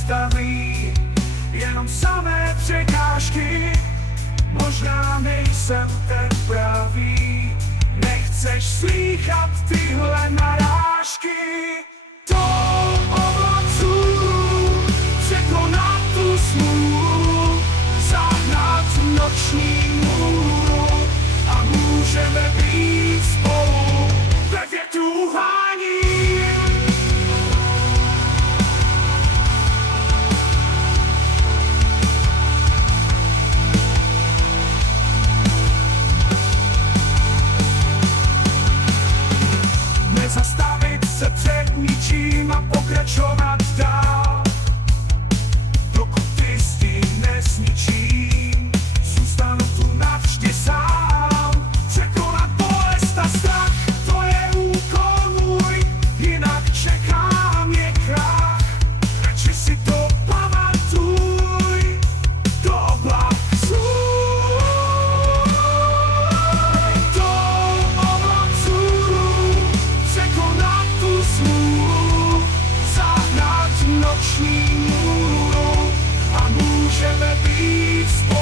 nezastaví, jenom samé překážky. Možná nejsem ten pravý, nechceš slýchat tyhle narážky. To ovocu, překonat tu smůlu, zahnat noční můru a můžeme být spolu ve větru hání. Nezastavit se před ničím a pokračovat dál, dokud ty stín nezničím. Zůstanu tu navždy sám, překonat bolest a strach, to je úkol můj, jinak čeká mě krach. Radši si to pamatuj, do oblak zuj. Do ovocu, překonat tu smůlu, zahnat noční můru a můžeme být spolu.